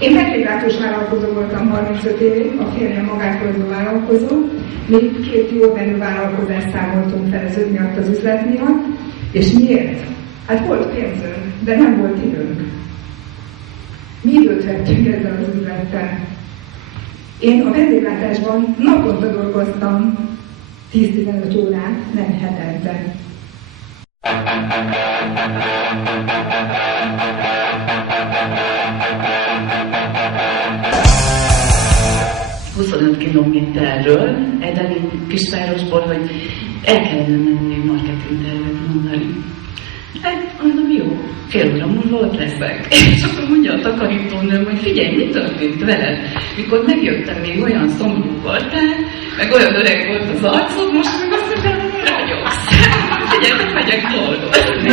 Én vendéglátós vállalkozó voltam 35 évig, a férjem magántulajdonú vállalkozó. Mi 2 jó menő vállalkozást számoltunk fel az miatt, az üzlet miatt. És miért? Hát volt pénzünk, de nem volt időnk. Mi időt vettünk ezzel az üzlettel. Én a vendéglátásban naponta dolgoztam 10-15 órát, nem hetente. ...25 kilométerről, egy kisvárosból, hogy el kellene menni marketing tervet mondani. Hát, mondom, jó, fél óra múlva ott leszek. És akkor mondja a takarítónőm, hogy figyelj, mi történt veled? Mikor megjöttem, még olyan szomorú voltál, meg olyan öreg volt az arcod, most meg azt mondtam, hogy ragyogsz. Figyelj, nem megyek dolgozni.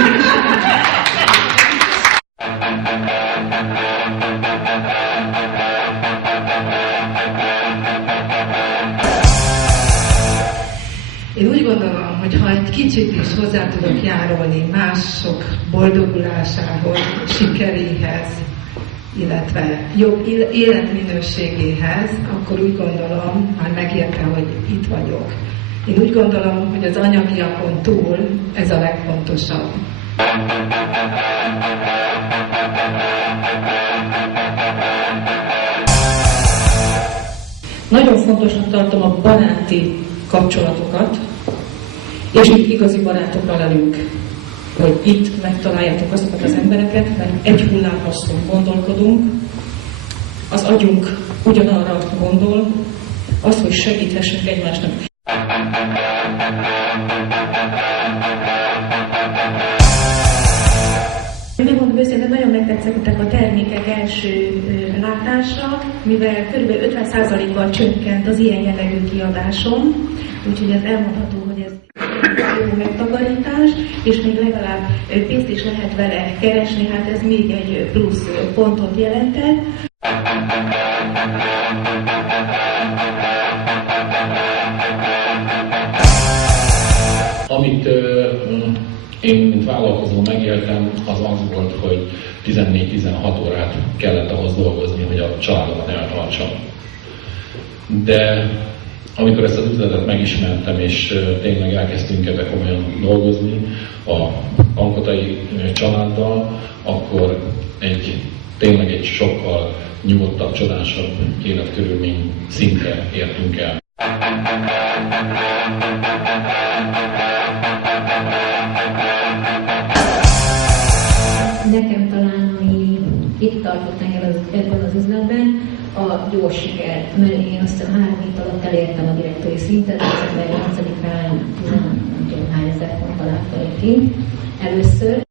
Én úgy gondolom, hogy ha egy kicsit is hozzá tudok járulni mások boldogulásához, sikeréhez, illetve jobb életminőségéhez, akkor úgy gondolom, már megérte, hogy itt vagyok. Én úgy gondolom, hogy az anyagiakon túl ez a legfontosabb. Nagyon fontosnak tartom a baráti kapcsolatokat, és itt igazi barátokra lelünk, hogy itt megtaláljátok azokat az embereket, mert egy hullámhosszon gondolkodunk, az agyunk ugyanarra gondol, az, hogy segíthessünk egymásnak. Megmondom őszintén, nagyon megtetszettek a termékek első látásra, mivel kb. 50%-kal csökkent az ilyen jellegű kiadásom, úgyhogy ez elmondható, hogy ez jó megtakarítás, és még legalább pénzt is lehet vele keresni, hát ez még egy plusz pontot jelentett. Amit én, mint vállalkozó megéltem, az volt, hogy 14-16 órát kellett ahhoz dolgozni, hogy a családomat eltartsam. De amikor ezt az üzletet megismertem, és tényleg elkezdtünk ebbe komolyan dolgozni a Pankotai családdal, akkor tényleg egy sokkal nyugodtabb, csodásabb életkörülmény szintre értünk el. Nekem talán, ami itt tartott engem ebben az üzletben, a gyors siker, mert én azt hiszem 3 hét alatt elértem a direktori szintet, december 8-án nem tudom hány ezer ponttal láttam ki először.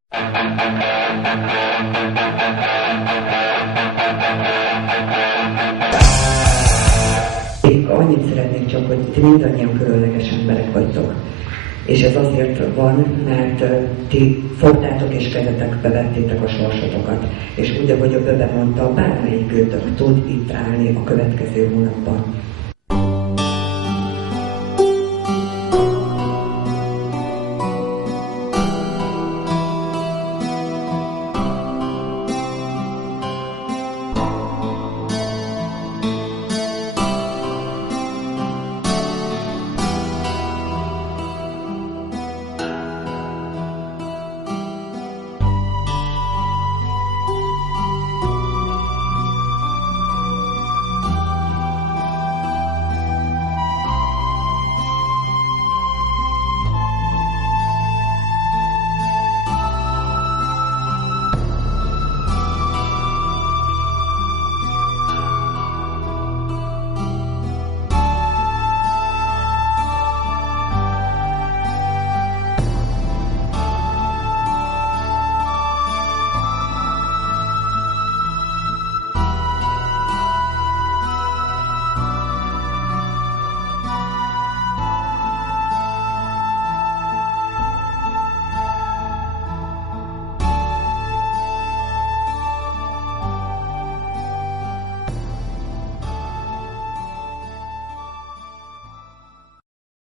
Annyit szeretnék csak, hogy ti mindannyian különleges emberek vagytok. És ez azért van, mert ti fogtátok és kezetekbe vettétek a sorsotokat. És úgy, ahogy a Böbe mondta, bármelyik őtök tud itt állni a következő hónapban.